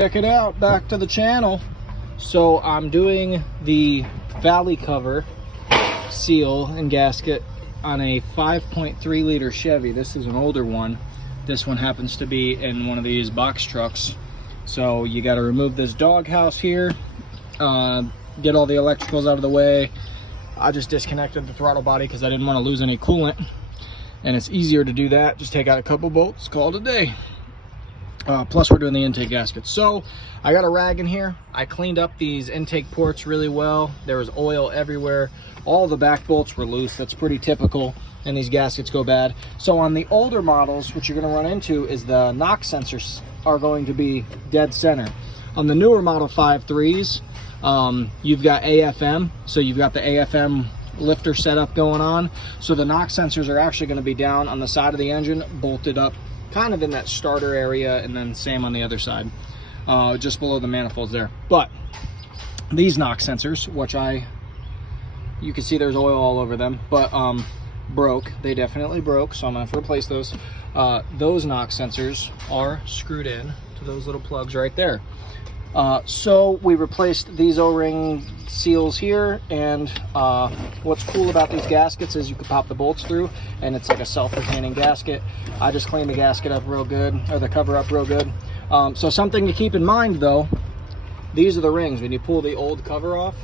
Check it out, back to the channel. So I'm doing the valley cover seal and gasket on a 5.3 liter Chevy. This is an older one. This one happens to be in one of these box trucks. So you got to remove this doghouse here, get all the electricals out of the way. I just disconnected the throttle body because I didn't want to lose any coolant, and it's easier to do that. Just take out a couple bolts, call it a day. Plus we're doing the intake gasket. So I got a rag in here. I cleaned up these intake ports really well. There was oil everywhere. All the back bolts were loose. That's pretty typical, and these gaskets go bad. So on the older models, what you're going to run into is the knock sensors are going to be dead center. On the newer model 5.3s, you've got AFM. So you've got the AFM lifter setup going on. So the knock sensors are actually going to be down on the side of the engine, bolted up kind of in that starter area, and then same on the other side, just below the manifolds there. But these knock sensors, which you can see there's oil all over them, but broke. They definitely broke, so I'm gonna have to replace those. Those knock sensors are screwed in to those little plugs right there. So we replaced these O-ring seals here, and what's cool about these gaskets is you can pop the bolts through, and it's like a self-retaining gasket. I just cleaned the gasket up real good, or the cover up real good. So something to keep in mind though, these are the rings when you pull the old cover off.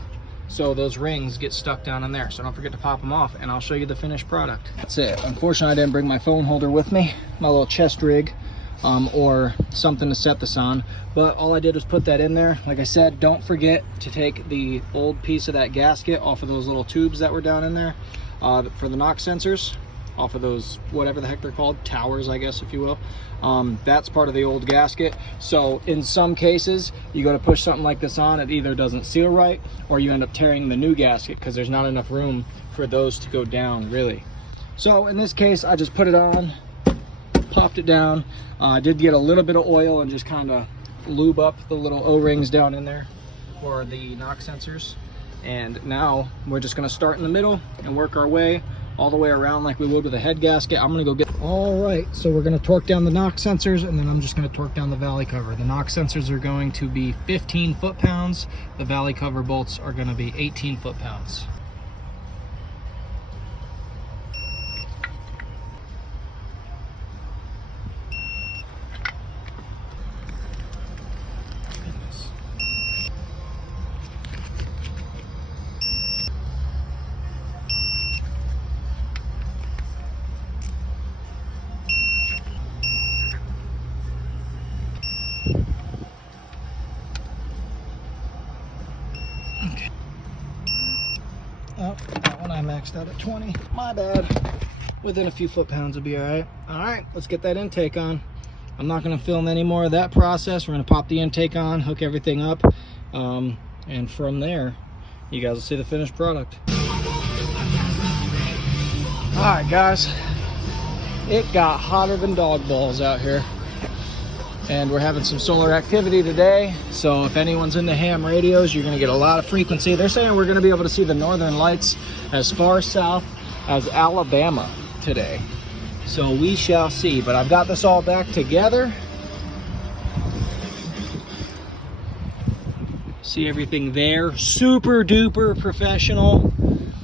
So those rings get stuck down in there, so don't forget to pop them off, and I'll show you the finished product. That's it. Unfortunately, I didn't bring my phone holder with me, my little chest rig, or something to set this on, but all I did was put that in there. Like I said, don't forget to take the old piece of that gasket off of those little tubes that were down in there for the knock sensors, off of those, whatever the heck they're called, towers, I guess, if you will. That's part of the old gasket. So in some cases, you go to push something like this on, it either doesn't seal right, or you end up tearing the new gasket because there's not enough room for those to go down, really. So in this case, I just put it on, popped it down. I did get a little bit of oil and just kind of lube up the little O-rings down in there for the knock sensors. And now we're just going to start in the middle and work our way all the way around like we would with a head gasket. I'm going to go get... All right, so we're going to torque down the knock sensors, and then I'm just going to torque down the valley cover. The knock sensors are going to be 15 foot-pounds. The valley cover bolts are going to be 18 foot-pounds. Okay. Oh, that one I maxed out at 20. My bad. Within a few foot-pounds will be all right. All right, let's get that intake on. I'm not going to film any more of that process. We're going to pop the intake on, hook everything up, and from there, you guys will see the finished product. All right, guys. It got hotter than dog balls out here. And we're having some solar activity today, so if anyone's into ham radios, you're going to get a lot of frequency. They're saying we're going to be able to see the northern lights as far south as Alabama today, so we shall see. But I've got this all back together. See everything there, super duper professional.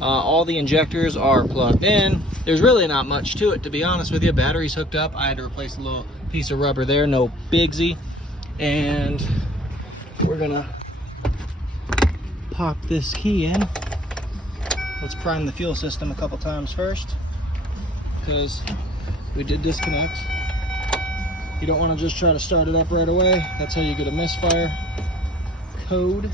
All the injectors are plugged in. There's really not much to it, to be honest with you. Battery's hooked up. I had to replace a little piece of rubber there, no bigsy. And we're gonna pop this key in. Let's prime the fuel system a couple times first, because we did disconnect. You don't want to just try to start it up right away. That's how you get a misfire code.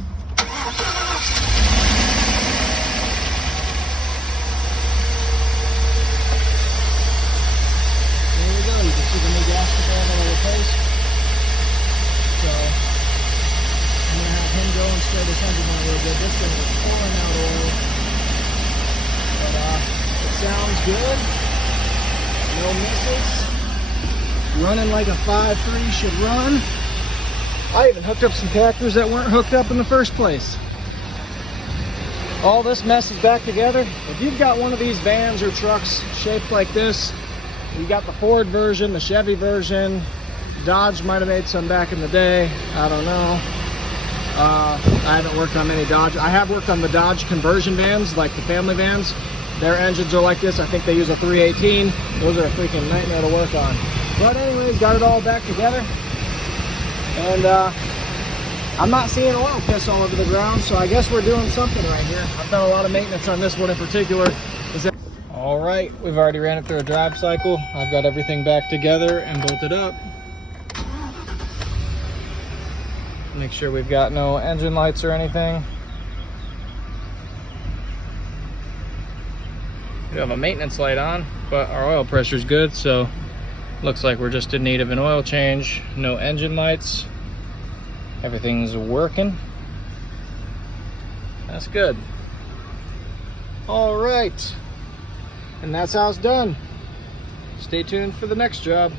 Spray this engine out real good. This thing is pouring out oil, but it sounds good. No misses. Running like a 5.3 should run. I even hooked up some cactors that weren't hooked up in the first place. All this mess is back together. If you've got one of these vans or trucks shaped like this, you got the Ford version, the Chevy version, Dodge might have made some back in the day. I don't know. I haven't worked on many Dodge. I have worked on the Dodge conversion vans, like the family vans. Their engines are like this. I think they use a 318. Those are a freaking nightmare to work on. But anyways, got it all back together. And I'm not seeing oil piss all over the ground, so I guess we're doing something right here. I've done a lot of maintenance on this one in particular. All right, we've already ran it through a drive cycle. I've got everything back together and bolted up. Make sure we've got no engine lights or anything. We have a maintenance light on, but our oil pressure is good, so looks like we're just in need of an oil change. No engine lights. Everything's working. That's good. All right, and that's how it's done. Stay tuned for the next job.